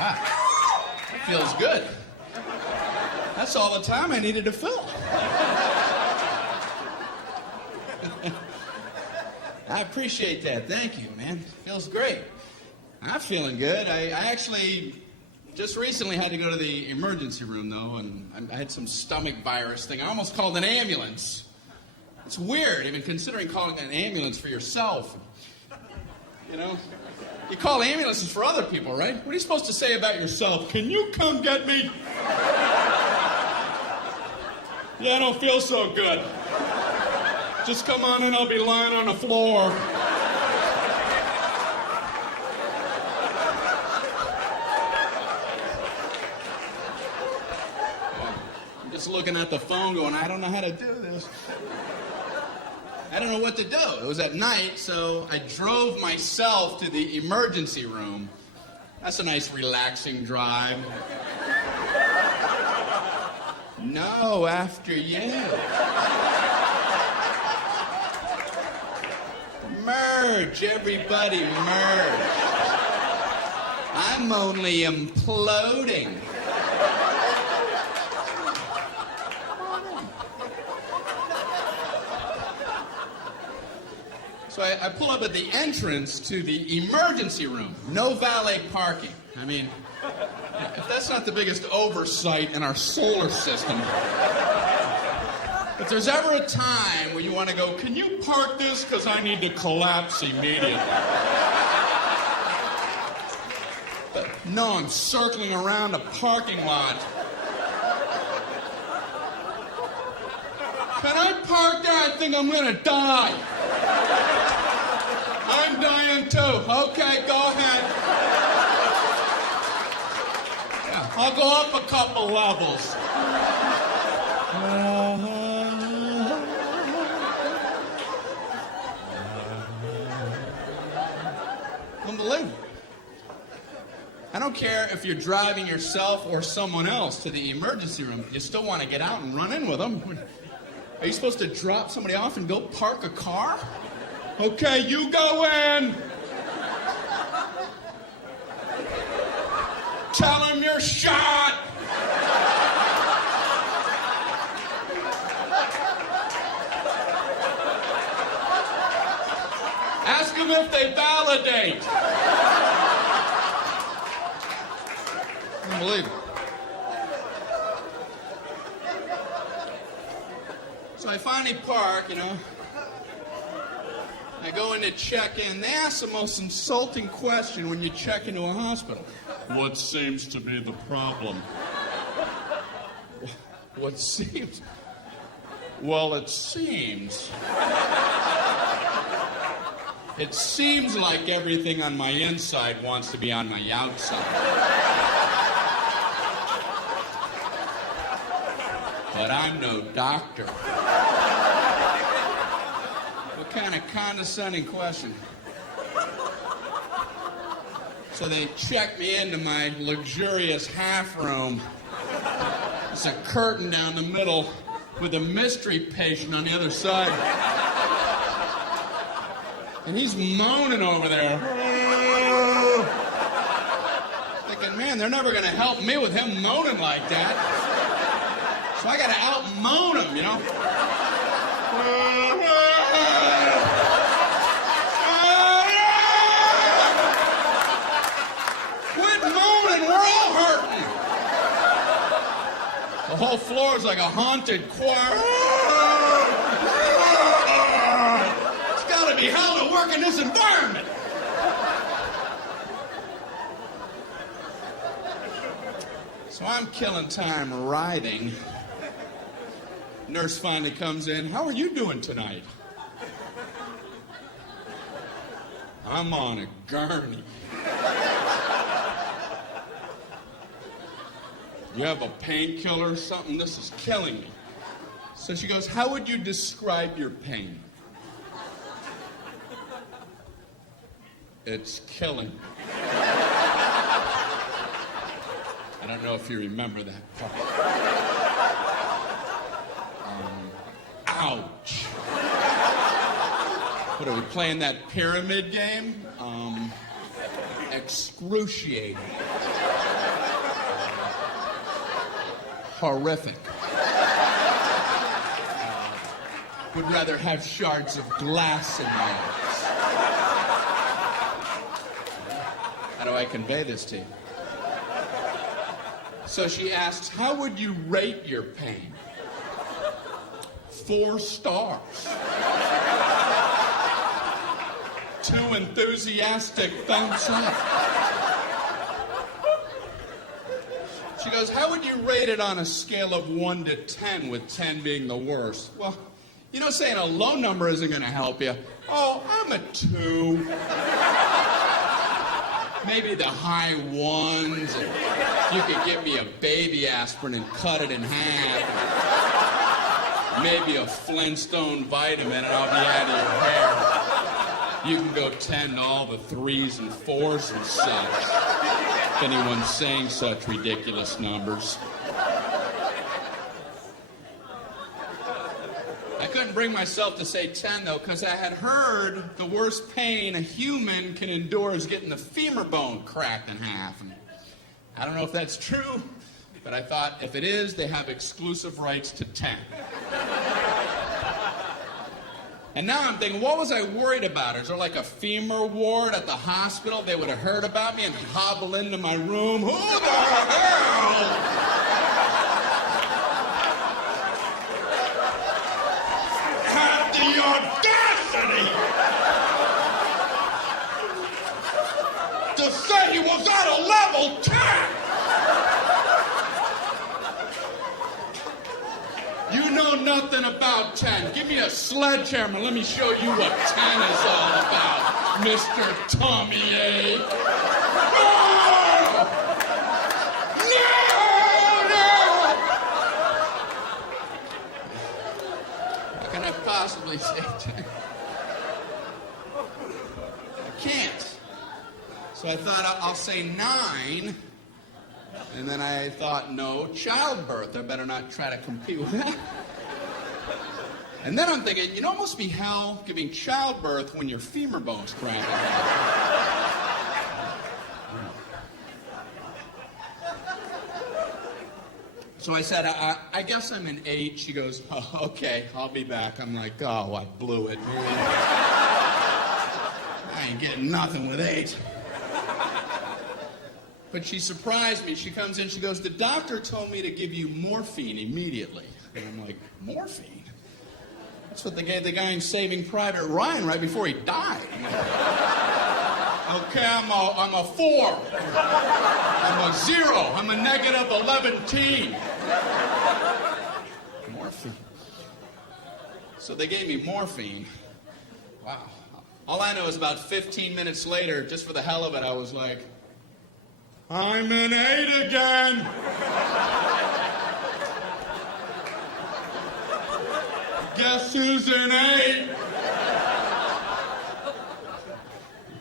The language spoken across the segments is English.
That feels good. That's all the time I needed to fill. I appreciate that. Thank you, man. Feels great. I'm feeling good. I actually just recently had to go to the emergency room, though, and I had some stomach virus thing. I almost called an ambulance. It's weird, even considering calling an ambulance for yourself. You know? You call ambulances for other people, right? What are you supposed to say about yourself? Can you come get me? Yeah, I don't feel so good. Just come on in, I'll be lying on the floor. I'm just looking at the phone going, I don't know how to do this. I don't know what to do. It was at night, so I drove myself to the emergency room. That's a nice, relaxing drive. No, after you. Merge, everybody merge. I'm only imploding. So I pull up at the entrance to the emergency room. No valet parking. I mean, if that's not the biggest oversight in our solar system. If there's ever a time where you want to go, can you park this because I need to collapse immediately? But no, I'm circling around a parking lot. Can I park there? I think I'm going to die. I'm dying too. Okay, go ahead. Yeah, I'll go up a couple levels. Unbelievable. I don't care if you're driving yourself or someone else to the emergency room. You still want to get out and run in with them. Are you supposed to drop somebody off and go park a car? Okay, you go in. Tell him you're shot. Ask them if they validate. Unbelievable. So I finally park, you know. I go in to check in. They ask the most insulting question when you check into a hospital. What seems to be the problem? What seems? Well, it seems. It seems like everything on my inside wants to be on my outside. But I'm no doctor. What kind of condescending question? So they check me into my luxurious half room. There's a curtain down the middle with a mystery patient on the other side. And he's moaning over there. Thinking, man, they're never going to help me with him moaning like that. So I got to out-moan him, you know. Quit moaning, we're all hurting. The whole floor is like a haunted choir. It's got to be hell to work in this environment. So I'm killing time writhing. Nurse finally comes in. How are you doing tonight? I'm on a gurney. You have a painkiller or something? This is killing me. So she goes, how would you describe your pain? It's killing. I don't know if you remember that part. Ouch. What are we playing, that pyramid game? Excruciating. horrific. Would rather have shards of glass in my eyes. How do I convey this to you? So she asks, how would you rate your pain? 4 stars. 2 enthusiastic thumbs up. She goes, how would you rate it on a scale of 1 to 10, with 10 being the worst? Well, you know, saying a low number isn't going to help you. Oh, I'm a 2. Maybe the high 1s. And you could give me a baby aspirin and cut it in half. Maybe a Flintstone vitamin and I'll be out of your hair. You can go 10 to all the 3s and 4s and such. If anyone's saying such ridiculous numbers. I couldn't bring myself to say 10, though, because I had heard the worst pain a human can endure is getting the femur bone cracked in half. And I don't know if that's true, but I thought if it is, they have exclusive rights to 10. And now I'm thinking, what was I worried about? Is there like a femur ward at the hospital? They would have heard about me and hobble into my room. Who the hell had the audacity to say he was at a level 10? You know nothing about 10. Give me a sledgehammer. Let me show you what 10 is all about, Mr. Tommy A. No! No! How can I possibly say 10? I can't. So I thought I'll say 9. And then I thought, no, childbirth. I better not try to compete with that. And then I'm thinking, you know, it must be hell giving childbirth when your femur bone's cracking. So I said, I guess I'm an 8. She goes, oh, okay, I'll be back. I'm like, oh, I blew it. I ain't getting nothing with 8. But she surprised me. She comes in, she goes, the doctor told me to give you morphine immediately. And I'm like, morphine? That's what they gave the guy in Saving Private Ryan right before he died. Okay, I'm a 4. I'm a 0. I'm a negative 11-teen. Morphine. So they gave me morphine. Wow. All I know is about 15 minutes later, just for the hell of it, I was like, I'm an 8 again. Guess who's an 8?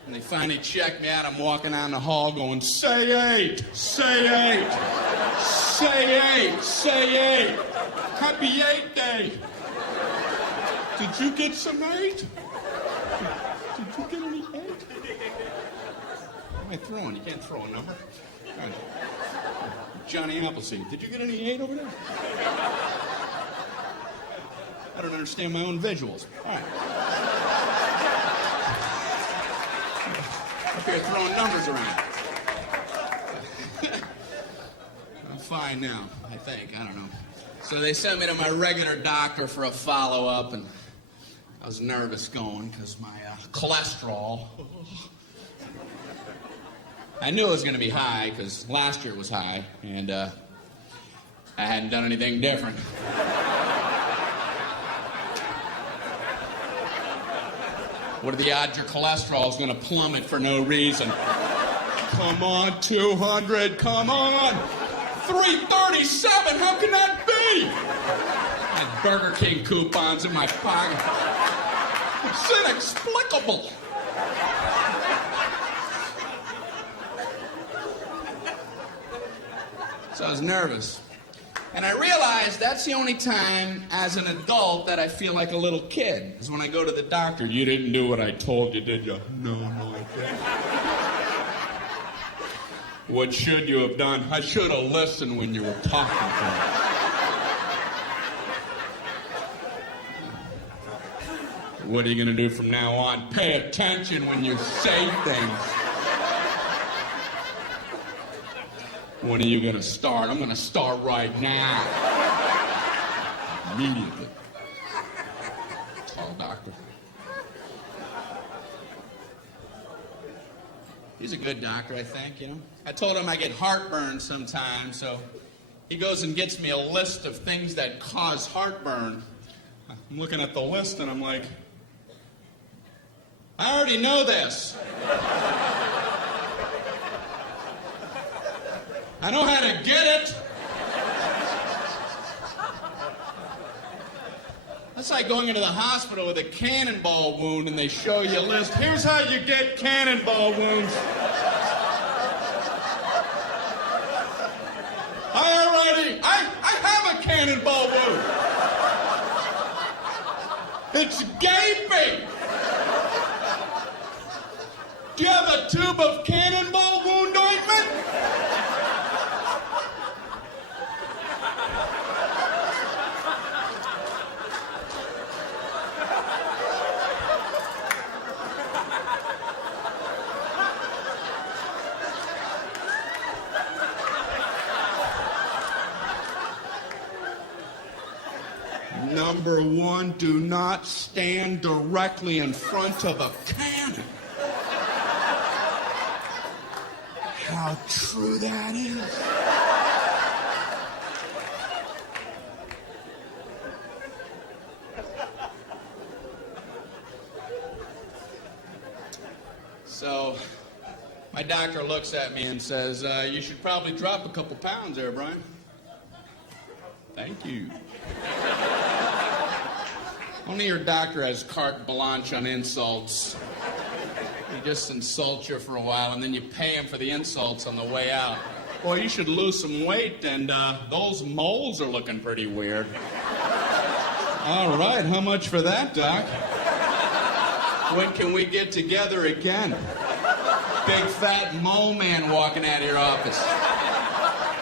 And they finally checked me out. I'm walking down the hall going, say 8, say 8, say 8, say 8. Happy 8 day. Did you get some 8? Did you get any 8? What am I throwing? You can't throw a number. Johnny Appleseed, did you get any 8 over there? I don't understand my own visuals. All right. Up here throwing numbers around. I'm fine now, I think. I don't know. So they sent me to my regular doctor for a follow-up, and I was nervous going because my cholesterol... I knew it was going to be high because last year it was high, and I hadn't done anything different. What are the odds your cholesterol is going to plummet for no reason? Come on, 200, come on! 337, how can that be? I had Burger King coupons in my pocket. It's inexplicable. So I was nervous. And I realized that's the only time as an adult that I feel like a little kid. Is when I go to the doctor. You didn't do what I told you, did you? No, I didn't. What should you have done? I should have listened when you were talking to me. What are you going to do from now on? Pay attention when you say things. When are you going to start? I'm going to start right now. Immediately. Tall doctor. He's a good doctor, I think, you know. I told him I get heartburn sometimes, so he goes and gets me a list of things that cause heartburn. I'm looking at the list and I'm like, I already know this. I know how to get it. That's like going into the hospital with a cannonball wound and they show you a list. Here's how you get cannonball wounds. I have a cannonball wound. It's gaping. Do you have a tube of cannonball wound ointment? Number one, do not stand directly in front of a cannon. How true that is. So, my doctor looks at me and says, you should probably drop a couple pounds there, Brian. Thank you. Only your doctor has carte blanche on insults. He just insults you for a while, and then you pay him for the insults on the way out. Boy, you should lose some weight, and those moles are looking pretty weird. All right, how much for that, Doc? When can we get together again? Big fat mole man walking out of your office.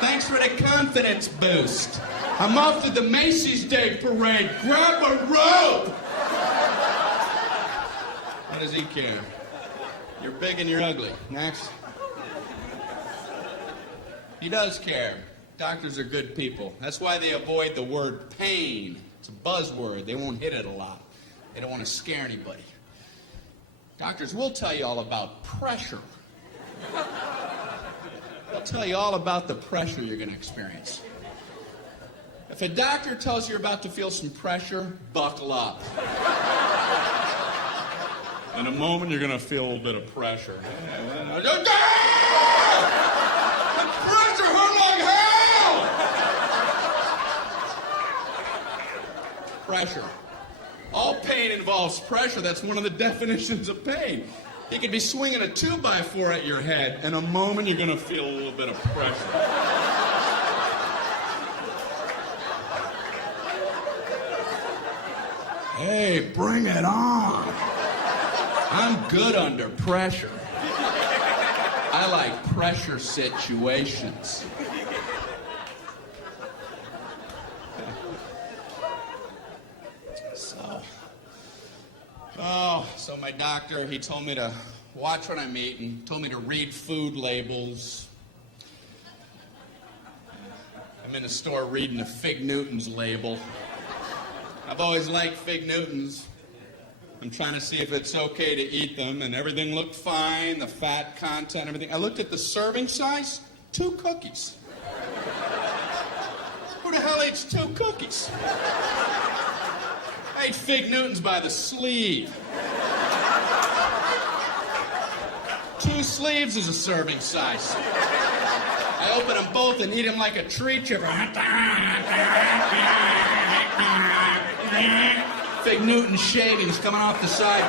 Thanks for the confidence boost. I'm off to the Macy's Day Parade. Grab a rope! What does he care? You're big and you're ugly. Next. He does care. Doctors are good people. That's why they avoid the word pain. It's a buzzword. They won't hit it a lot. They don't want to scare anybody. Doctors will tell you all about pressure. They'll tell you all about the pressure you're going to experience. If a doctor tells you you're about to feel some pressure, buckle up. In a moment, you're going to feel a little bit of pressure. The pressure hurt like hell! Pressure. All pain involves pressure. That's one of the definitions of pain. You could be swinging a 2x4 at your head. In a moment, you're going to feel a little bit of pressure. Hey, bring it on. I'm good under pressure. I like pressure situations. So my doctor, he told me to watch what I'm eating, told me to read food labels. I'm in the store reading a Fig Newtons label. I've always liked Fig Newtons. I'm trying to see if it's okay to eat them, and everything looked fine, the fat content, everything. I looked at the serving size, 2 cookies. Who the hell eats 2 cookies? I ate Fig Newtons by the sleeve. 2 sleeves is a serving size. I open them both and eat them like a tree chipper. Fig Newton shavings coming off the side.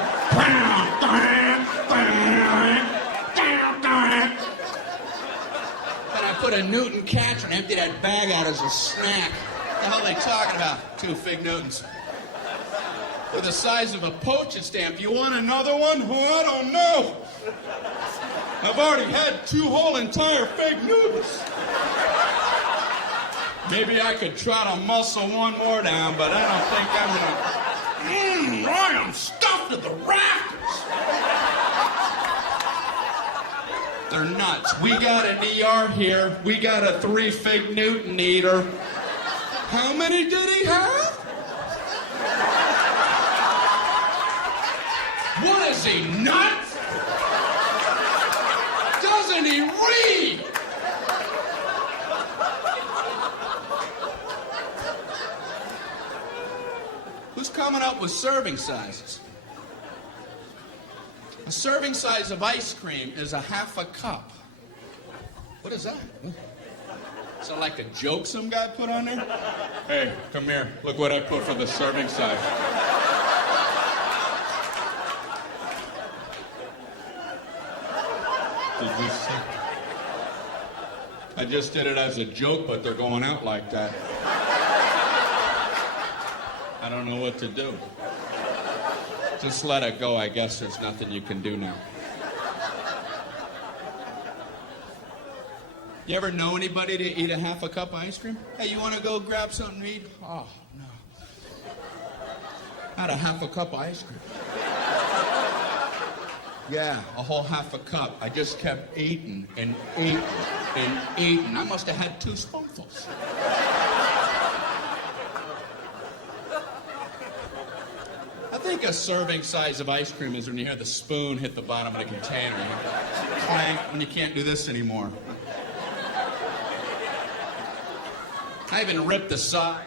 And I put a Newton catcher and empty that bag out as a snack. What the hell are they talking about? 2 Fig Newtons. They're the size of a postage stamp. You want another one? Well, I don't know. I've already had 2 whole entire Fig Newtons. Maybe I could try to muscle one more down, but I don't think I'm gonna. I am stuffed up to the rafters. They're nuts. We got an ER here. We got a 3 Fig Newton eater. How many did he have? What is he, nuts? Doesn't he read? Who's coming up with serving sizes? A serving size of ice cream is a half a cup. What is that? Is that like a joke some guy put on there? Hey, come here. Look what I put for the serving size. Did you see? I just did it as a joke, but they're going out like that. I don't know what to do. Just let it go. I guess there's nothing you can do now. You ever know anybody to eat a half a cup of ice cream? Hey, you want to go grab something to eat? Oh, no. I had a half a cup of ice cream. Yeah, a whole half a cup. I just kept eating and eating and eating. I must have had 2 spoonfuls. I think a serving size of ice cream is when you hear the spoon hit the bottom of the container. Clank, when you can't do this anymore. I even ripped the side.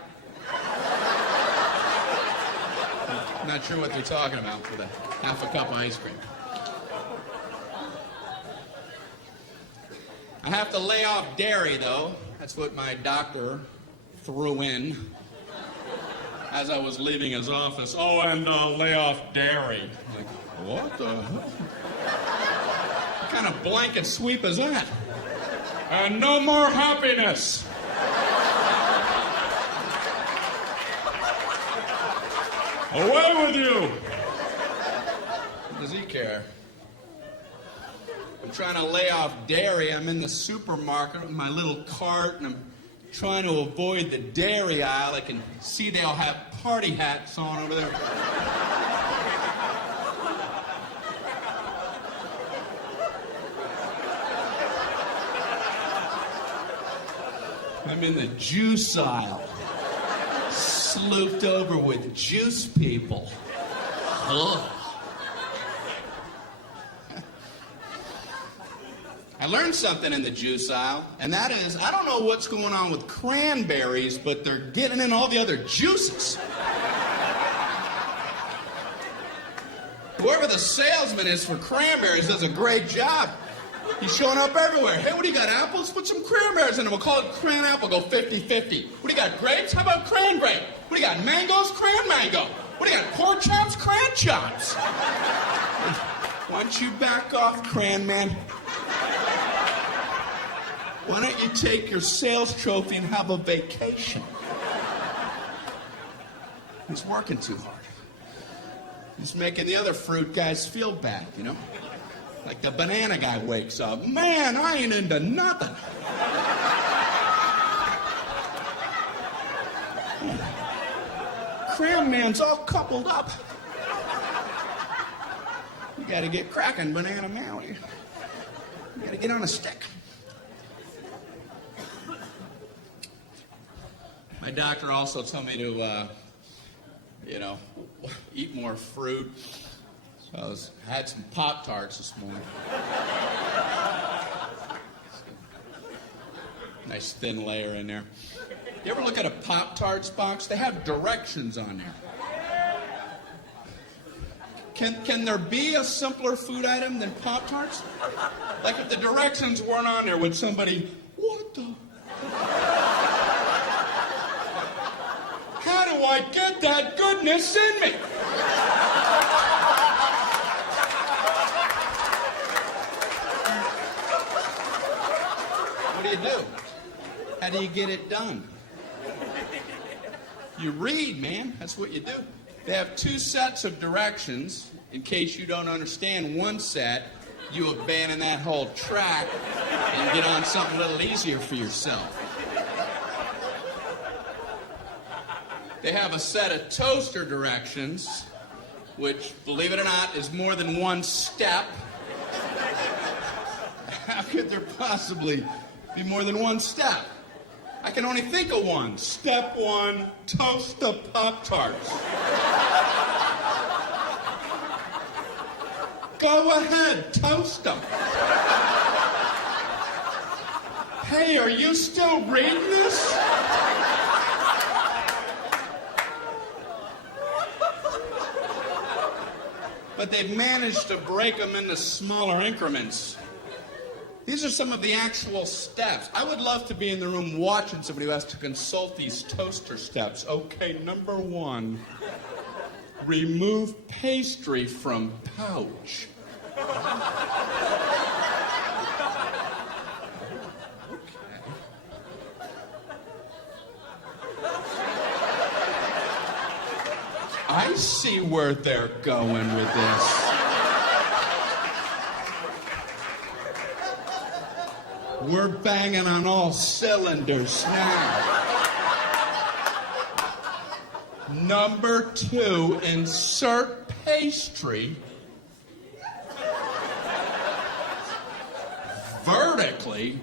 I'm not sure what they're talking about for the half a cup of ice cream. I have to lay off dairy, though. That's what my doctor threw in as I was leaving his office. Oh, and lay off dairy. I'm like, what the hell? What kind of blanket sweep is that? And no more happiness. Away with you! What does he care? I'm trying to lay off dairy. I'm in the supermarket with my little cart, and I'm trying to avoid the dairy aisle. I can see they all have party hats on over there. I'm in the juice aisle. Slooped over with juice people. Ugh. I learned something in the juice aisle, and that is, I don't know what's going on with cranberries, but they're getting in all the other juices. Whoever the salesman is for cranberries does a great job. He's showing up everywhere. Hey, what do you got, apples? Put some cranberries in them. We'll call it cran apple. Go 50-50. What do you got, grapes? How about cran grape? What do you got, mangoes? Cran mango. What do you got, pork chops? Cran chops. Why don't you back off, cran man? Why don't you take your sales trophy and have a vacation? He's working too hard. He's making the other fruit guys feel bad, you know? Like the banana guy wakes up. Man, I ain't into nothing. Cram man's all coupled up. You gotta get cracking, banana man. You gotta get on a stick. My doctor also told me to, eat more fruit. So I had some Pop-Tarts this morning. Nice thin layer in there. You ever look at a Pop-Tarts box? They have directions on there. Can there be a simpler food item than Pop-Tarts? Like if the directions weren't on there, would somebody, what the? How do I get that goodness in me? What do you do? How do you get it done? You read, man. That's what you do. They have 2 sets of directions. In case you don't understand one set, you abandon that whole track and get on something a little easier for yourself. They have a set of toaster directions which, believe it or not, is more than one step. How could there possibly be more than one step? I can only think of one. Step one, toast the Pop-Tarts. Go ahead, toast them. Hey, are you still reading this? But they've managed to break them into smaller increments. These are some of the actual steps. I would love to be in the room watching somebody who has to consult these toaster steps. Okay, number one, remove pastry from pouch. I see where they're going with this. We're banging on all cylinders now. Number two, insert pastry vertically.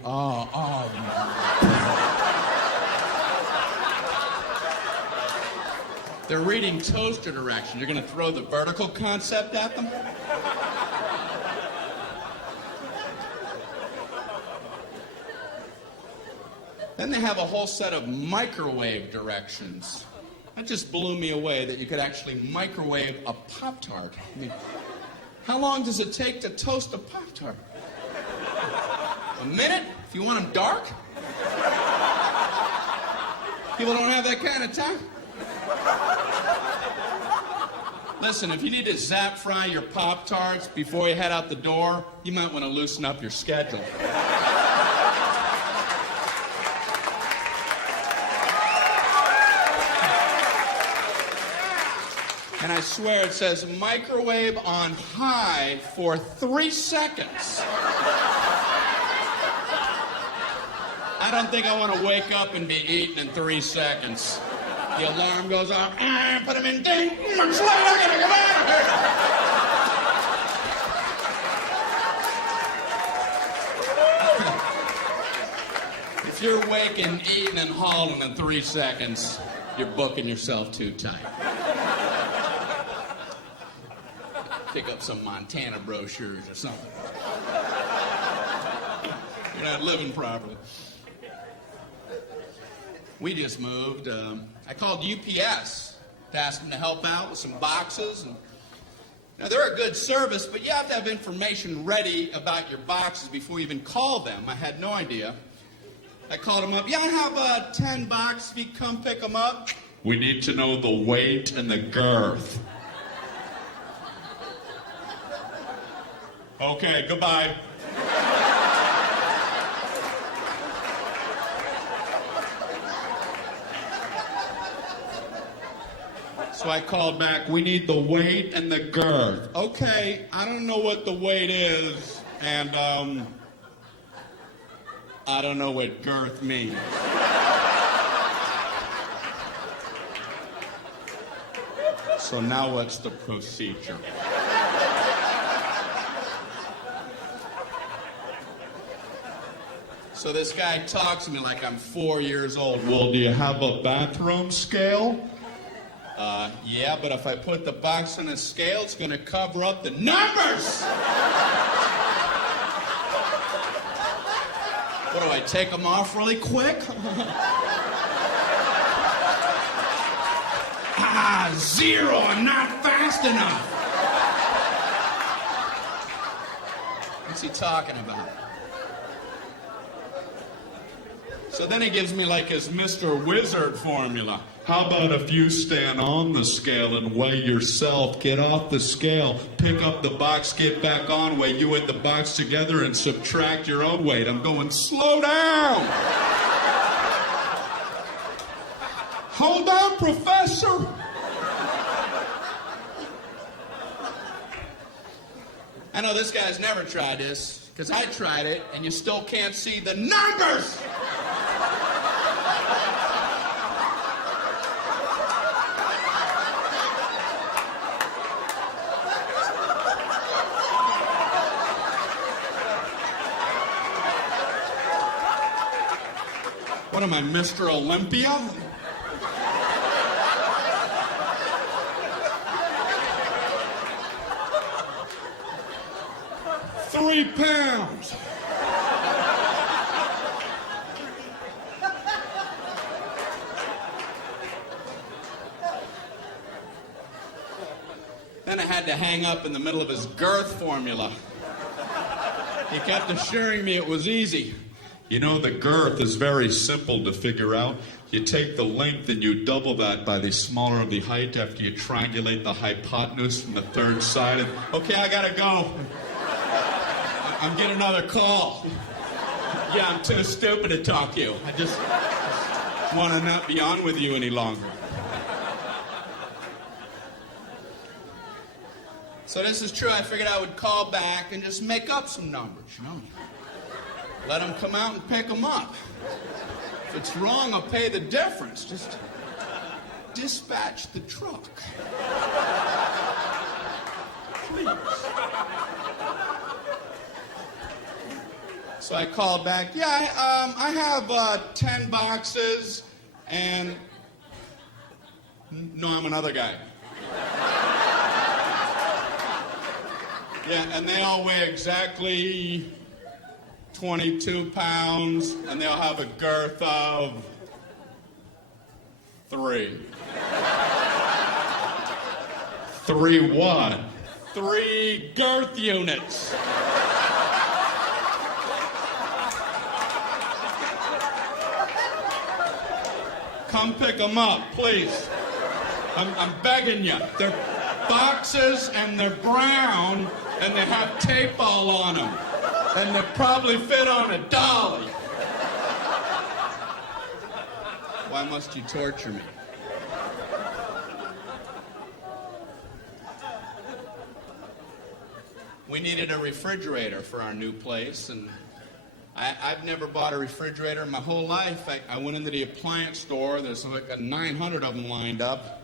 They're reading toaster directions. You're going to throw the vertical concept at them? Then they have a whole set of microwave directions. That just blew me away that you could actually microwave a Pop-Tart. I mean, how long does it take to toast a Pop-Tart? A minute? If you want them dark? People don't have that kind of time. Listen, if you need to zap fry your Pop-Tarts before you head out the door, you might want to loosen up your schedule. And I swear it says microwave on high for 3 seconds. I don't think I want to wake up and be eaten in 3 seconds. The alarm goes off. Put him in ding. Much later, I gotta get out of here. If you're waking, eating, and hauling in 3 seconds, you're booking yourself too tight. Pick up some Montana brochures or something. You're not living properly. We just moved. I called UPS to ask them to help out with some boxes. And, now, they're a good service, but you have to have information ready about your boxes before you even call them. I had no idea. I called them up. Yeah, I have 10 boxes. If you come pick them up. We need to know the weight and the girth. Okay, goodbye. So I called back, we need the weight and the girth. Okay, I don't know what the weight is, and I don't know what girth means. So now what's the procedure? So this guy talks to me like I'm 4 years old. Well, do you have a bathroom scale? Yeah, but if I put the box on a scale, it's going to cover up the numbers! What do I take them off really quick? 0, I'm not fast enough. What's he talking about? So then he gives me like his Mr. Wizard formula. How about if you stand on the scale and weigh yourself, get off the scale, pick up the box, get back on, weigh you and the box together and subtract your own weight. I'm going, slow down! Hold on, Professor! I know this guy's never tried this, because I tried it, and you still can't see the numbers! What am I, Mr. Olympia? £3. Then I had to hang up in the middle of his girth formula. He kept assuring me it was easy. You know, the girth is very simple to figure out. You take the length and you double that by the smaller of the height after you triangulate the hypotenuse from the third side. And, okay, I gotta go. I'm getting another call. Yeah, I'm too stupid to talk to you. I just want to not be on with you any longer. So this is true. I figured I would call back and just make up some numbers, you know. Let them come out and pick them up. If it's wrong, I'll pay the difference. Just dispatch the truck. Please. So I called back. Yeah, I have 10 boxes and... No, I'm another guy. Yeah, and they all weigh exactly 22 pounds, and they'll have a girth of 3. 3 what? 3 girth units. Come pick them up, please. I'm begging you. They're boxes, and they're brown, and they have tape all on them. And they probably fit on a dolly. Why must you torture me? We needed a refrigerator for our new place, and I've never bought a refrigerator in my whole life. I went into the appliance store. There's like 900 of them lined up.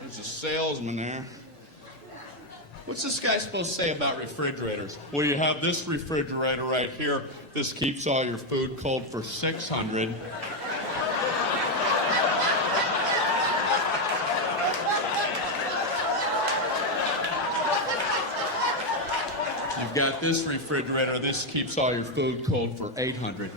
There's a salesman there. What's this guy supposed to say about refrigerators? Well, you have this refrigerator right here. This keeps all your food cold for 600. You've got this refrigerator. This keeps all your food cold for 800.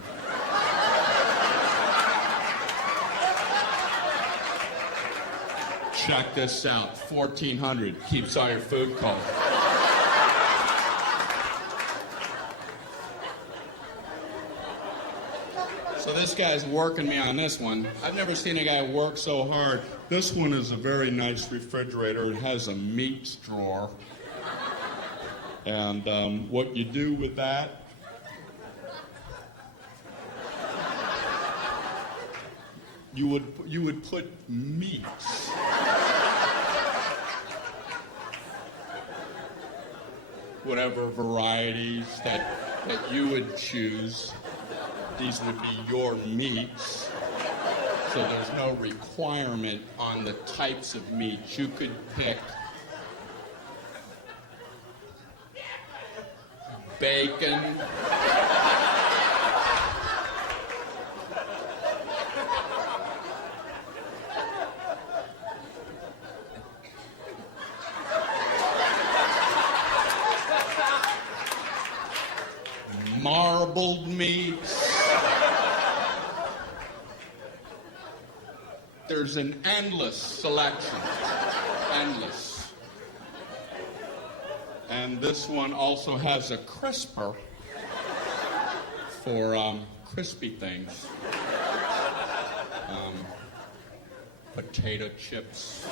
Check this out. 1,400 keeps all your food cold. So this guy's working me on this one. I've never seen a guy work so hard. This one is a very nice refrigerator. It has a meat drawer. And what you do with that, you would put meats. Whatever varieties that you would choose, these would be your meats. So there's no requirement on the types of meats. You could pick bacon, marbled meats. There's an endless selection. Endless. And this one also has a crisper for crispy things. Potato chips.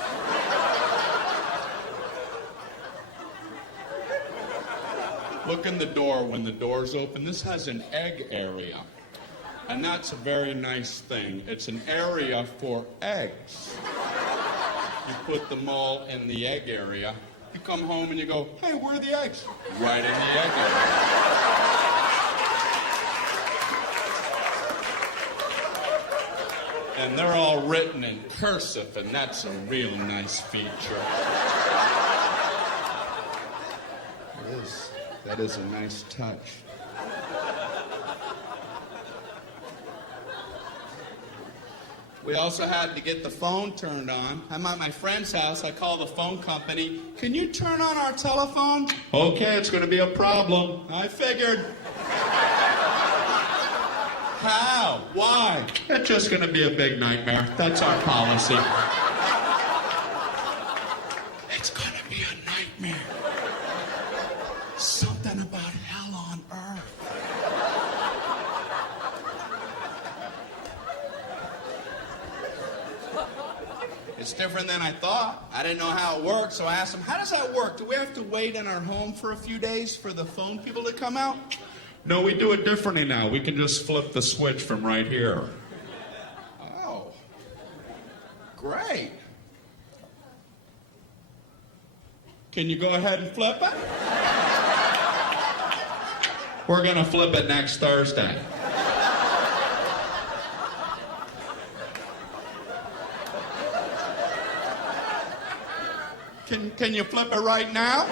Look in the door when the door's open. This has an egg area. And that's a very nice thing. It's an area for eggs. You put them all in the egg area. You come home and you go, hey, where are the eggs? Right in the egg area. And they're all written in cursive, and that's a real nice feature. It is. That is a nice touch. We also had to get the phone turned on. I'm at my friend's house. I call the phone company. Can you turn on our telephone? Okay, it's going to be a problem. I figured. How? Why? It's just going to be a big nightmare. That's our policy. It's going to be a nightmare. Something about hell on earth. It's different than I thought. I didn't know how it worked, so I asked him, how does that work? Do we have to wait in our home for a few days for the phone people to come out? No, we do it differently now. We can just flip the switch from right here. Oh. Great. Can you go ahead and flip it? We're going to flip it next Thursday. Can you flip it right now?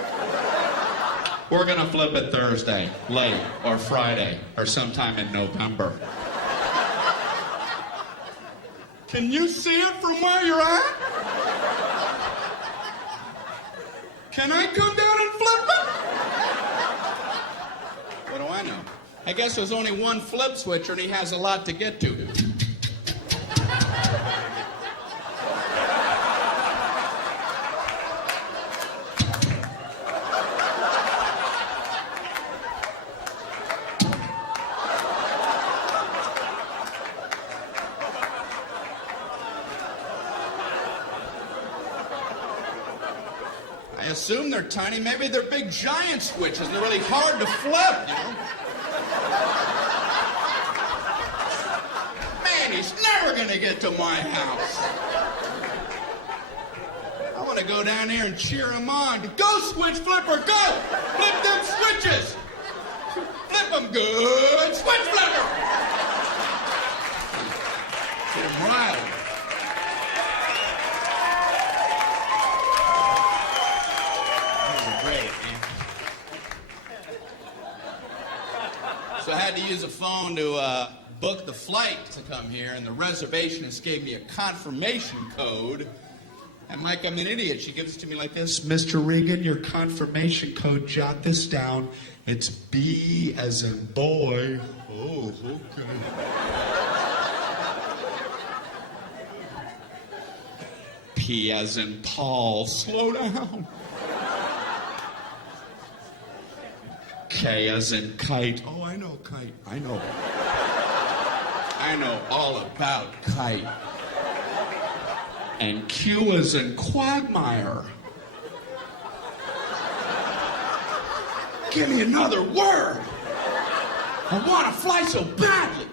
We're going to flip it Thursday, late, or Friday, or sometime in November. Can you see it from where you're at? Can I come down and flip it? What do I know? I guess there's only one flip switcher and he has a lot to get to. I assume they're tiny. Maybe they're big giant switches and they're really hard to flip, you know? Man, he's never gonna get to my house. I want to go down there and cheer him on. Go, switch flipper, go! Flip them switches! Flip them good! Switch flipper! Get him riled. So I had to use a phone to book the flight to come here, and the reservationist gave me a confirmation code. And like I'm an idiot, she gives it to me like this. Mr. Regan, your confirmation code, jot this down. It's B as in boy. Oh, okay. P as in Paul. Slow down. K as in kite. Oh, I know kite. I know. I know all about kite. And Q as in quagmire. Give me another word. I want to fly so badly.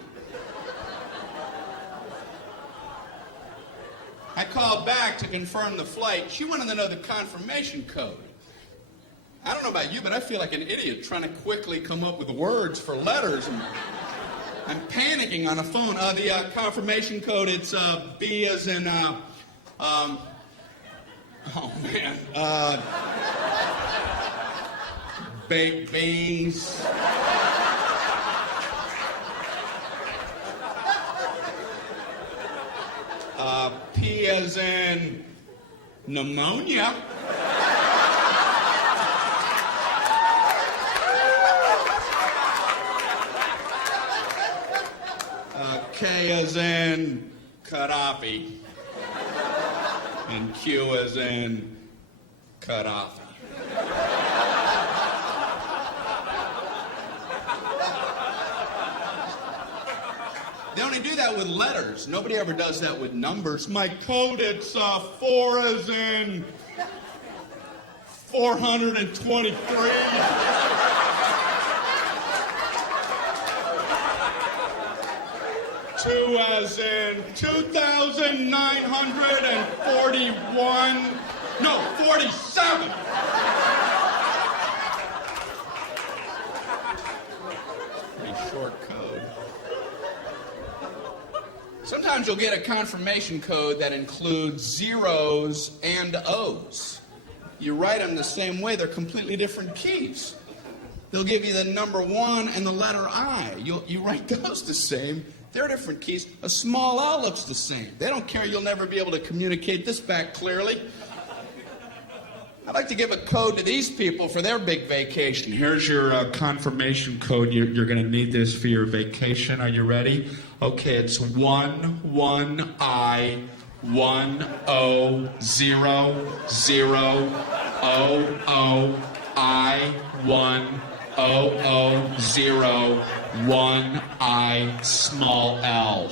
I called back to confirm the flight. She wanted to know the confirmation code. I don't know about you, but I feel like an idiot trying to quickly come up with words for letters. And I'm panicking on the phone. The confirmation code, it's B as in, oh man, baked beans. P as in pneumonia. K as in Gaddafi. And Q as in Gaddafi. They only do that with letters. Nobody ever does that with numbers. My code, it's 4 as in 423. 2 as in 2,941. No, 47. Pretty short code. Sometimes you'll get a confirmation code that includes zeros and O's. You write them the same way, they're completely different keys. They'll give you the number 1 and the letter I. You write those the same, There are different keys. A small L looks the same. They don't care you'll never be able to communicate this back clearly. I'd like to give a code to these people for their big vacation. Here's your confirmation code. You're going to need this for your vacation. Are you ready? Okay, it's 111000I10001I small L.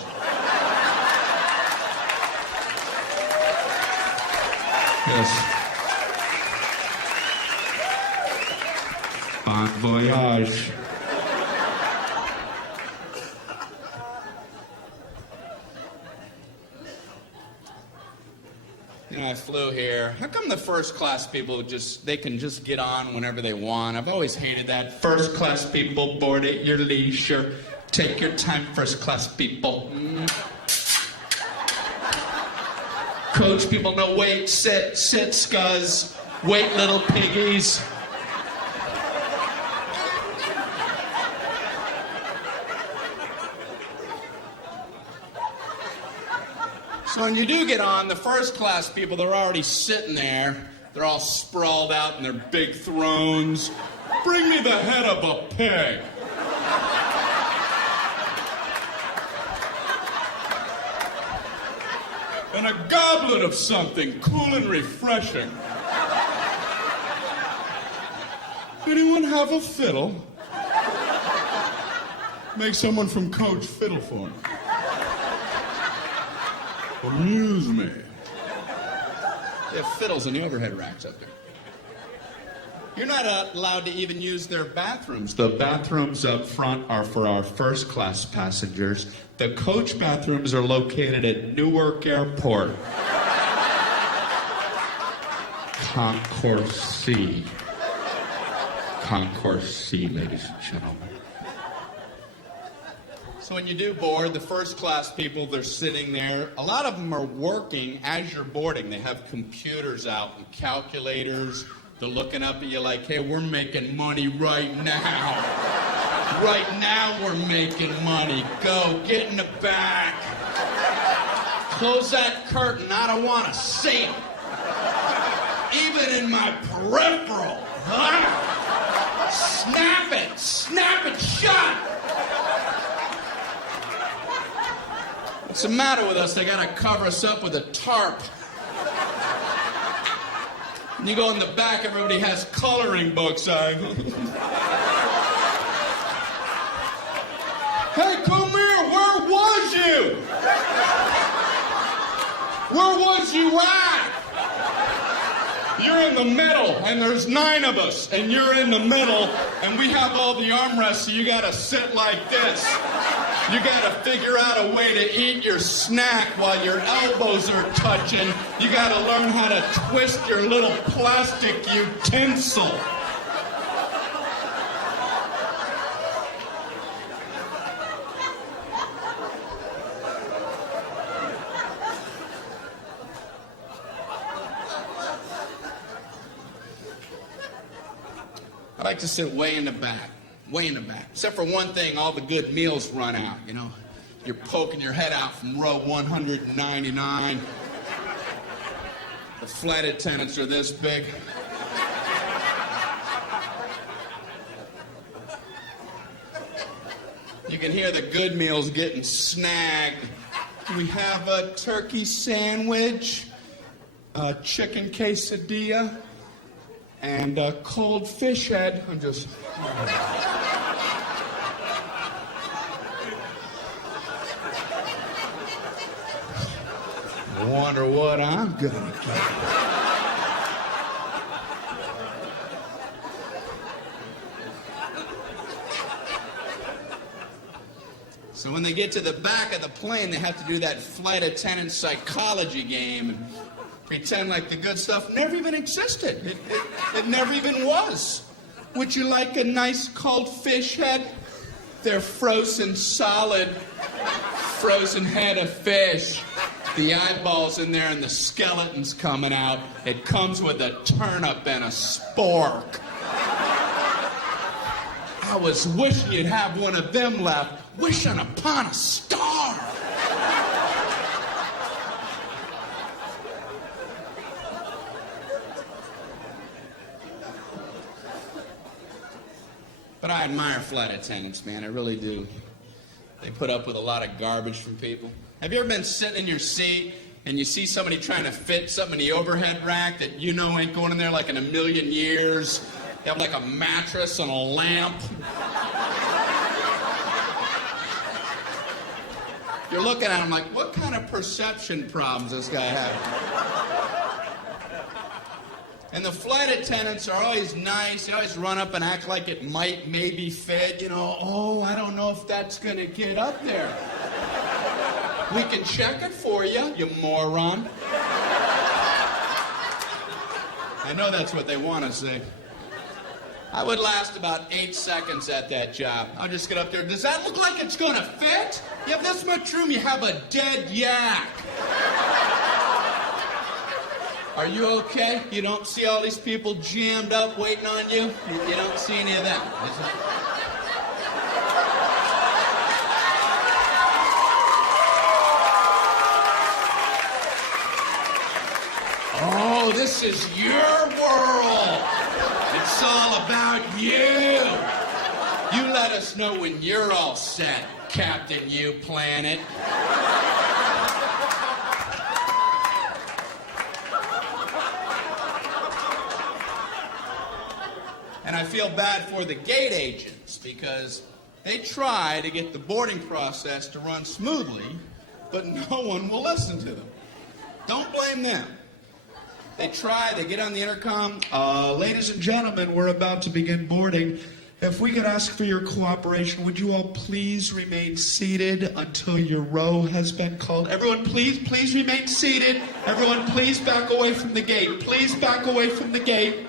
Yes. Bon voyage. You know, I flew here. How come the first class people they can just get on whenever they want? I've always hated that. First class people, board at your leisure. Take your time, first class people. Coach people, no wait, sit, scuzz. Wait, little piggies. So when you do get on, the first class people, they're already sitting there. They're all sprawled out in their big thrones. Bring me the head of a pig. And a goblet of something cool and refreshing. Anyone have a fiddle? Make someone from Coach fiddle for me. Amuse me. They have fiddles in the overhead racks up there. You're not allowed to even use their bathrooms. The bathrooms up front are for our first class passengers. The coach bathrooms are located at Newark Airport. Concourse C. Concourse C, ladies and gentlemen. So when you do board, the first class people, they're sitting there. A lot of them are working as you're boarding. They have computers out and calculators. They're looking up at you like, hey, we're making money right now. Right now we're making money. Go, get in the back. Close that curtain. I don't want to see it. Even in my peripheral. Huh? Snap it shut. What's the matter with us? They gotta cover us up with a tarp. And you go in the back, everybody has coloring books. Hey, come here, where was you? Where was you at? You're in the middle, and there's 9 of us, and you're in the middle, and we have all the armrests, so you gotta sit like this. You gotta figure out a way to eat your snack while your elbows are touching. You gotta learn how to twist your little plastic utensil. I like to sit way in the back. Way in the back. Except for one thing, all the good meals run out, you know. You're poking your head out from row 199. The flight attendants are this big. You can hear the good meals getting snagged. We have a turkey sandwich, a chicken quesadilla, and a cold fish head. I'm just... I wonder what I'm gonna get. So when they get to the back of the plane, they have to do that flight attendant psychology game and pretend like the good stuff never even existed. It never even was. Would you like a nice cold fish head? They're frozen solid, frozen head of fish. The eyeballs in there and the skeleton's coming out. It comes with a turnip and a spork. I was wishing you'd have one of them left, wishing upon a star. But I admire flight attendants, man, I really do. They put up with a lot of garbage from people. Have you ever been sitting in your seat and you see somebody trying to fit something in the overhead rack that you know ain't going in there like in a million years? They have like a mattress and a lamp. You're looking at them like, what kind of perception problems does this guy have? And the flight attendants are always nice. They always run up and act like it might maybe fit. You know, oh, I don't know if that's going to get up there. We can check it for you, you moron. I know that's what they want to say. I would last about 8 seconds at that job. I'll just get up there. Does that look like it's going to fit? You have this much room, you have a dead yak. Are you okay? You don't see all these people jammed up waiting on you? You don't see any of that, is it? Oh, this is your world. It's all about you. You let us know when you're all set, Captain You Planet. And I feel bad for the gate agents because they try to get the boarding process to run smoothly, but no one will listen to them. Don't blame them. They try, they get on the intercom. Ladies and gentlemen, we're about to begin boarding. If we could ask for your cooperation, would you all please remain seated until your row has been called? Everyone, please remain seated. Everyone, please back away from the gate. Please back away from the gate.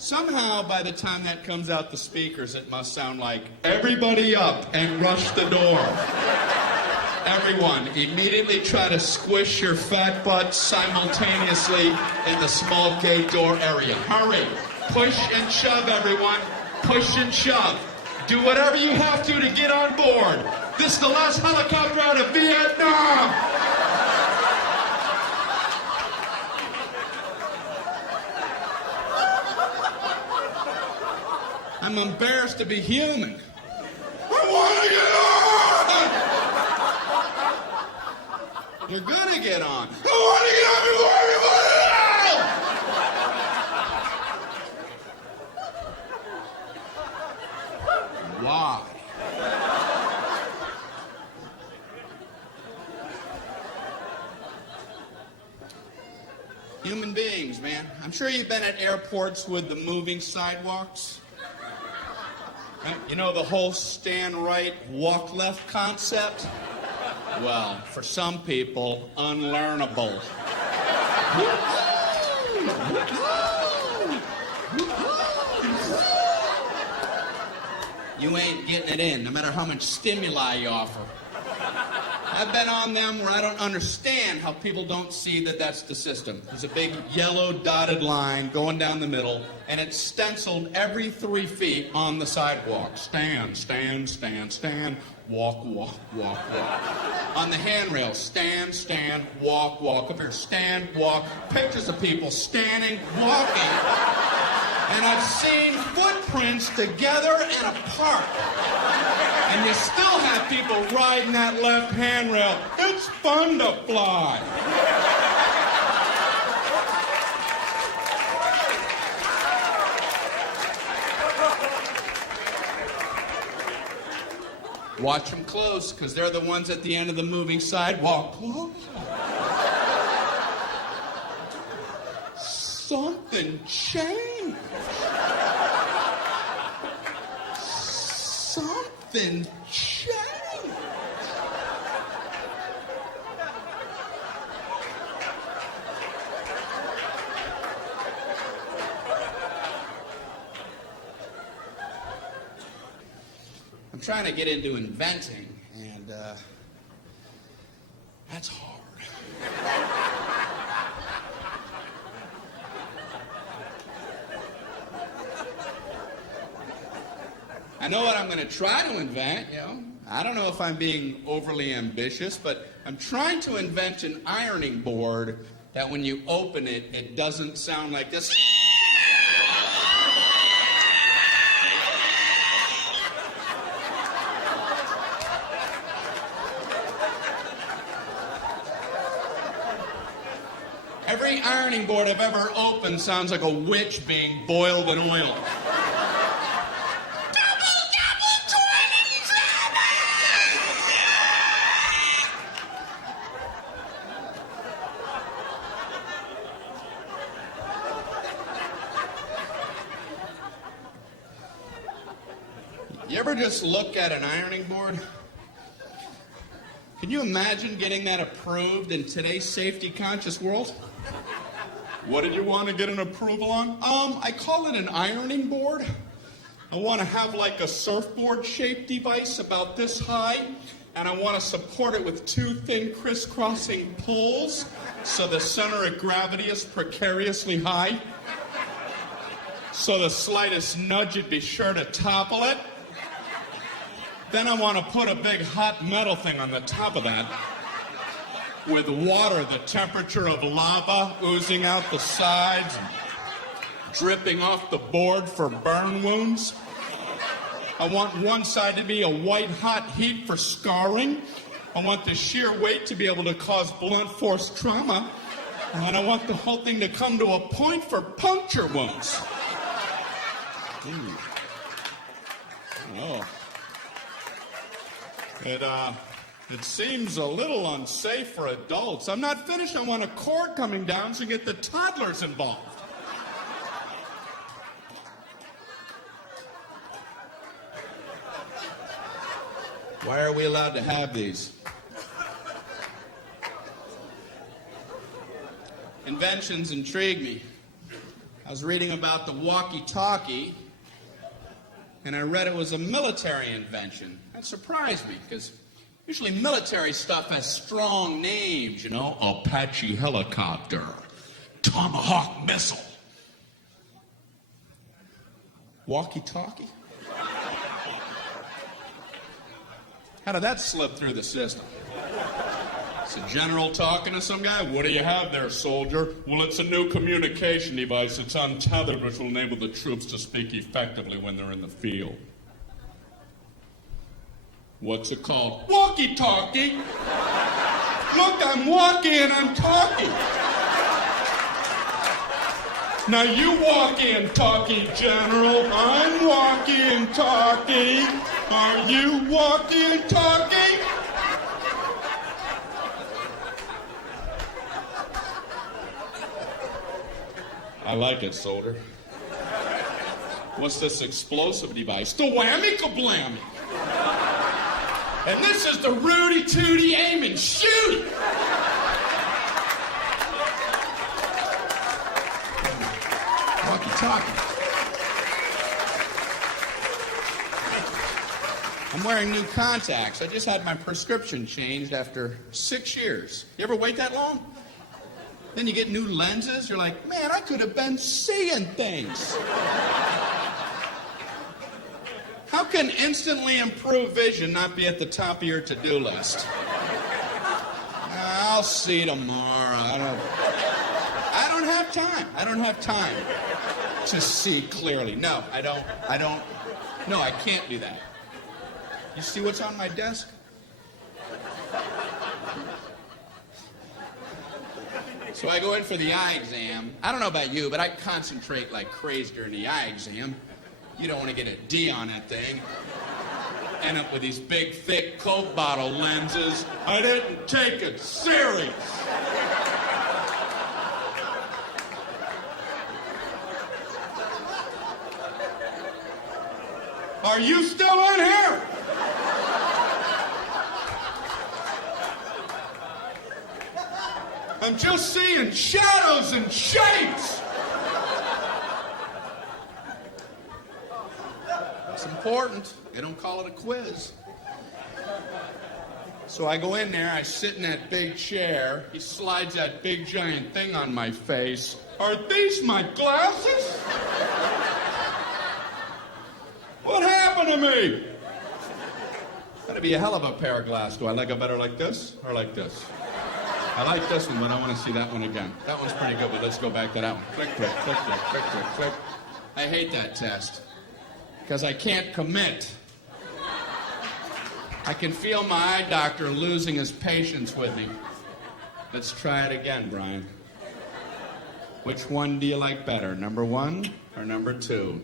Somehow, by the time that comes out the speakers, it must sound like, Everybody up and rush the door. everyone, immediately try to squish your fat butt simultaneously in the small gate door area. Hurry. Push and shove, everyone. Push and shove. Do whatever you have to get on board. This is the last helicopter out of Vietnam. I'm embarrassed to be human. I want to get on! You're gonna get on. I want to get on before everybody else! Why? Human beings, man. I'm sure you've been at airports with the moving sidewalks. Right? You know the whole stand right, walk left concept? Well, for some people, unlearnable. You ain't getting it in, no matter how much stimuli you offer. I've been on them where I don't understand how people don't see that that's the system. There's a big yellow dotted line going down the middle, and it's stenciled every 3 feet on the sidewalk. Stand, stand, stand, stand. Walk, walk, walk, walk. On the handrail, stand, stand, walk, walk. Up here, stand, walk. Pictures of people standing, walking. And I've seen footprints together and apart. And you still have people riding that left handrail. It's fun to fly. Watch them close, because they're the ones at the end of the moving sidewalk. Something changed. Something changed. I'm trying to get into inventing, and that's hard. I know what I'm going to try to invent, I don't know if I'm being overly ambitious, but I'm trying to invent an ironing board that when you open it, it doesn't sound like this. Every ironing board I've ever opened sounds like a witch being boiled in oil. You ever just look at an ironing board? Can you imagine getting that approved in today's safety-conscious world? What did you want to get an approval on? I call it an ironing board. I want to have like a surfboard-shaped device about this high, and I want to support it with two thin crisscrossing poles so the center of gravity is precariously high. So the slightest nudge would be sure to topple it. Then I want to put a big hot metal thing on the top of that with water, the temperature of lava oozing out the sides, dripping off the board for burn wounds. I want one side to be a white hot heat for scarring. I want the sheer weight to be able to cause blunt force trauma. And I want the whole thing to come to a point for puncture wounds. Oh. It seems a little unsafe for adults. I'm not finished. I want a cord coming down so you get the toddlers involved. Why are we allowed to have these? Inventions intrigue me. I was reading about the walkie-talkie, and I read it was a military invention. That surprised me, because usually military stuff has strong names, Apache helicopter, Tomahawk missile. Walkie-talkie? How did that slip through the system? It's a general talking to some guy. What do you have there, soldier? Well, it's a new communication device. It's untethered, which will enable the troops to speak effectively when they're in the field. What's it called? Walkie-talkie. Look, I'm walking and I'm talking. Now you walkie-talkie, General. I'm walkie-talkie. Are you walkie-talkie? I like it, soldier. What's this explosive device? The whammy-kablammy. And this is the Rudy Tooty aim and shoot. Walkie-talkie. I'm wearing new contacts. I just had my prescription changed after 6 years. You ever wait that long? Then you get new lenses. You're like, man, I could have been seeing things. How can instantly improved vision not be at the top of your to-do list? I'll see tomorrow. I don't have time. I don't have time to see clearly. No, I don't. No, I can't do that. You see what's on my desk? So I go in for the eye exam. I don't know about you, but I concentrate like crazy during the eye exam. You don't want to get a D on that thing. End up with these big, thick Coke bottle lenses. I didn't take it serious. Are you still in here? I'm just seeing shadows and shapes. It's important. They don't call it a quiz. So I go in there, I sit in that big chair. He slides that big giant thing on my face. Are these my glasses? What happened? happened to me? That'd be a hell of a pair of glass. Do I like it better like this or like this? I like this one, but I want to see that one again. That one's pretty good, but let's go back to that one. Click, click, click, click, click, click, click. I hate that test because I can't commit. I can feel my eye doctor losing his patience with me. Let's try it again, Brian. Which one do you like better, number 1 or number 2?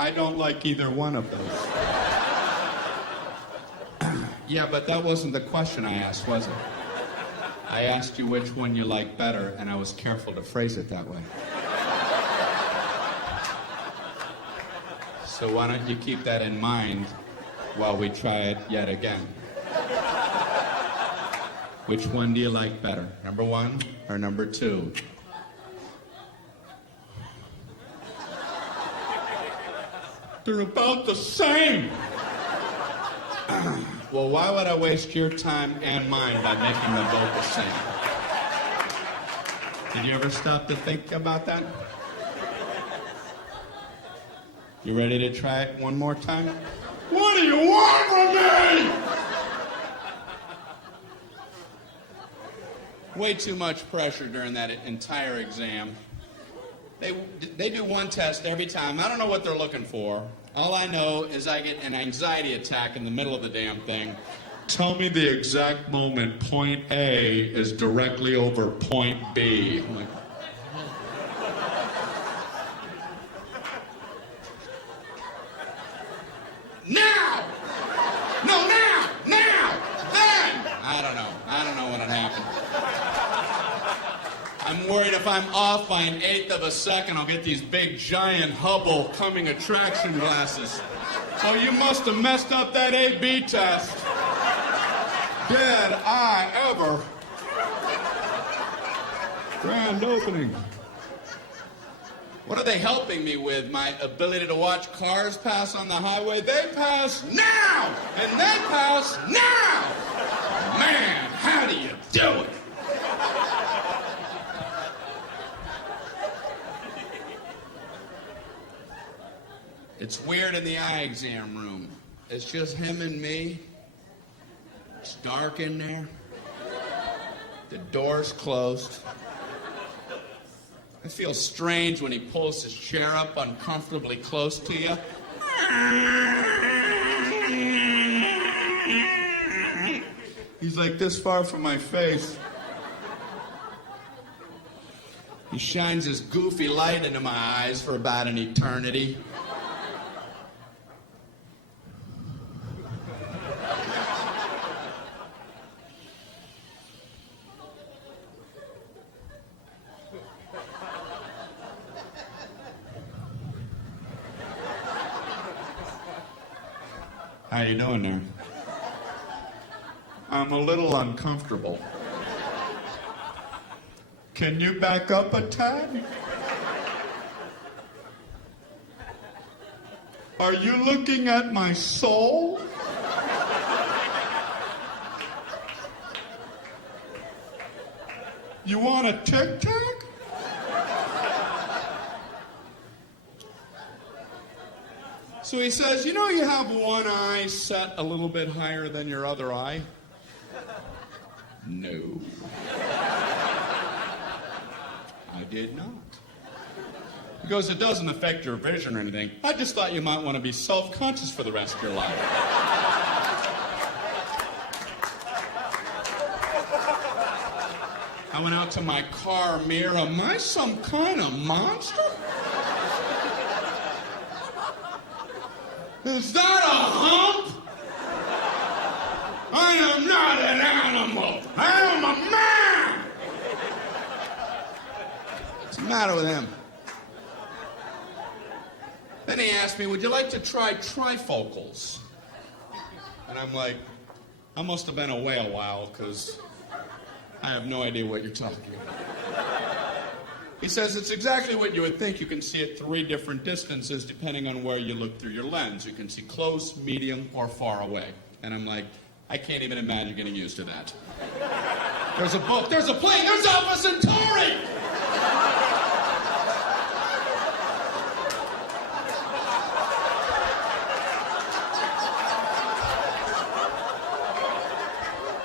I don't like either one of those. Yeah, but that wasn't the question I asked, was it? I asked you which one you like better, and I was careful to phrase it that way. So why don't you keep that in mind while we try it yet again? Which one do you like better, number 1 or number 2? They're about the same. Well, why would I waste your time and mine by making them both the same? Did you ever stop to think about that? You ready to try it one more time? What do you want from me? Way too much pressure during that entire exam. They do one test every time. I don't know what they're looking for. All I know is I get an anxiety attack in the middle of the damn thing. Tell me the exact moment point A is directly over point B. I'm like, now! No, now! Now! Then! I don't know when it happened. I'm worried if I'm off by 1/8 of a second, I'll get these big, giant Hubble coming attraction glasses. Oh, you must have messed up that A-B test. Did I ever? Grand opening. What are they helping me with? My ability to watch cars pass on the highway? They pass now! And they pass now! Man, how do you do it? It's weird in the eye exam room. It's just him and me. It's dark in there. The door's closed. It feels strange when he pulls his chair up uncomfortably close to you. He's like this far from my face. He shines his goofy light into my eyes for about an eternity. How you doing there? I'm a little uncomfortable. Can you back up a tad? Are you looking at my soul? You want a Tic Tac? So he says, you know you have one eye set a little bit higher than your other eye? No. I did not. He goes, it doesn't affect your vision or anything. I just thought you might want to be self-conscious for the rest of your life. I went out to my car mirror. Am I some kind of monster? Is that a hump? I am not an animal. I am a man. What's the matter with him? Then he asked me, would you like to try trifocals? And I'm like, I must have been away a while because I have no idea what you're talking about. He says it's exactly what you would think. You can see at 3 different distances depending on where you look through your lens. You can see close, medium, or far away. And I'm like, I can't even imagine getting used to that. There's a book, there's a plane, there's Alpha Centauri!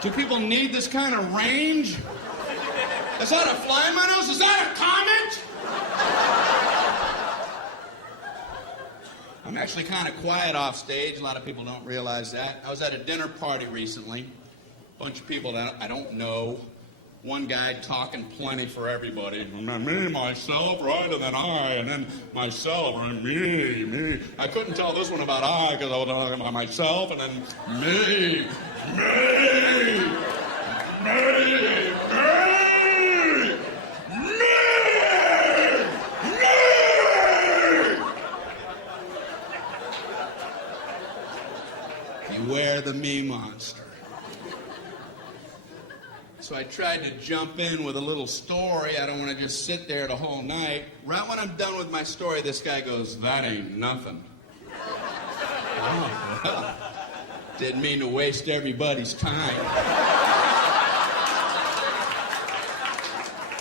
Do people need this kind of range? Is that a fly in my nose? Is that a comet? I'm actually kind of quiet off stage. A lot of people don't realize that. I was at a dinner party recently. A bunch of people that I don't know. One guy talking plenty for everybody. Me, myself, right, and then I, and then myself, and me. I couldn't tell this one about I because I was talking about myself, and then me. Beware the me monster. So I tried to jump in with a little story. I don't want to just sit there the whole night. Right when I'm done with my story, this guy goes, "That ain't nothing." Oh, well, didn't mean to waste everybody's time.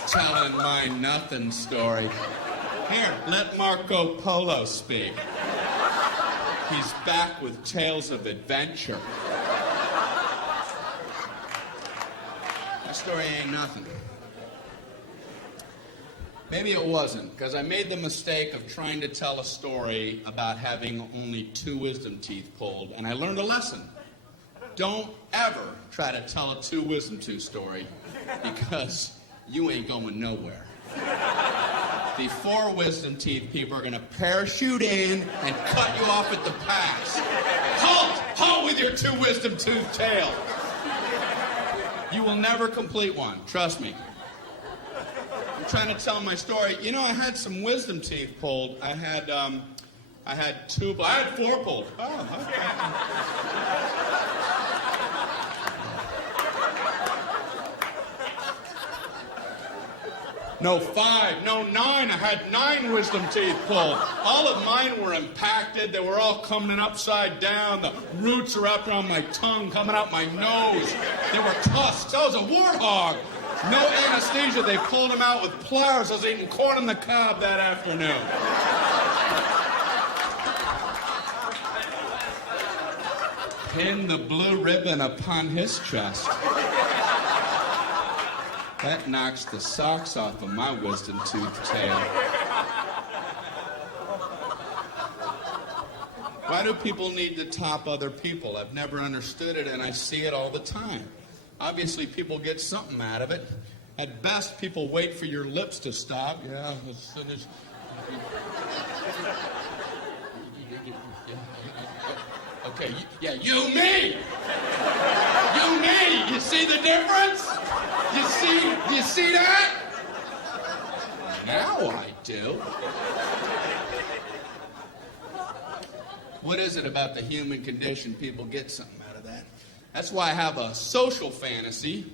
Telling my nothing story. Here, let Marco Polo speak. He's back with tales of adventure. My story ain't nothing. Maybe it wasn't, because I made the mistake of trying to tell a story about having only 2 wisdom teeth pulled, and I learned a lesson. Don't ever try to tell a 2 wisdom tooth story, because you ain't going nowhere. The 4 wisdom teeth people are going to parachute in and cut you off at the pass. Halt! Halt with your 2 wisdom tooth tail. You will never complete one. Trust me. I'm trying to tell my story. You know, I had some wisdom teeth pulled. I had 4 pulled. Oh, okay. No 5, no 9. I had 9 wisdom teeth pulled. All of mine were impacted. They were all coming upside down. The roots are wrapped around my tongue, coming out my nose. They were tusks. I was a warthog. No anesthesia. They pulled them out with pliers. I was eating corn on the cob that afternoon. Pin the blue ribbon upon his chest. That knocks the socks off of my wisdom tooth tail. Why do people need to top other people? I've never understood it, and I see it all the time. Obviously, people get something out of it. At best, people wait for your lips to stop. Yeah, let's finish. Okay, yeah, you, me! You, me! You see the difference? You see that? Now I do. What is it about the human condition? People get something out of that. That's why I have a social fantasy.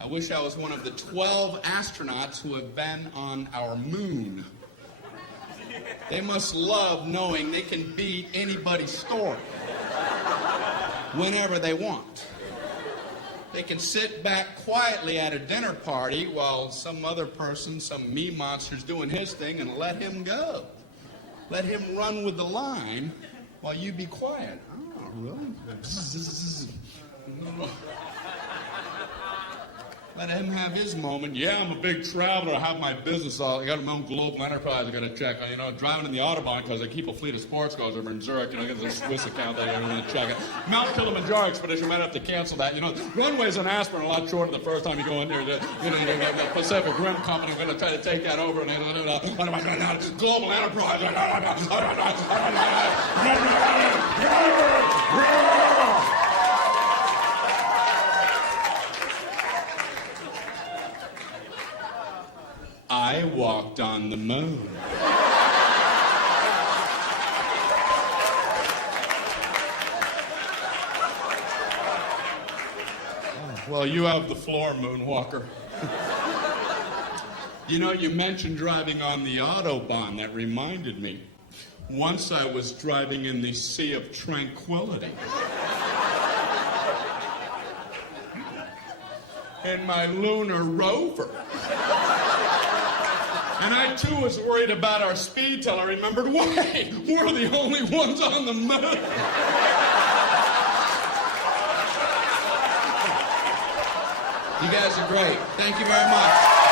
I wish I was one of the 12 astronauts who have been on our moon. They must love knowing they can beat anybody's story whenever they want. They can sit back quietly at a dinner party while some other person, some me monster's doing his thing, and let him go. Let him run with the line while you be quiet. Oh, really? Let him have his moment. Yeah, I'm a big traveler. I have my business. I got my own global enterprise I got to check. You know, driving in the Autobahn because I keep a fleet of sports cars over in Zurich. You know, I got this Swiss account that I want to check. Mount Kilimanjaro expedition, might have to cancel that. You know, runways in Aspen are a lot shorter the first time you go in there. The Pacific Rim Company, we're going to try to take that over. And global enterprise. I walked on the moon. Well, you have the floor, Moonwalker. You know, you mentioned driving on the Autobahn. That reminded me. Once I was driving in the Sea of Tranquility. In my lunar rover. And I, too, was worried about our speed till I remembered, wait, we're the only ones on the moon. You guys are great. Thank you very much.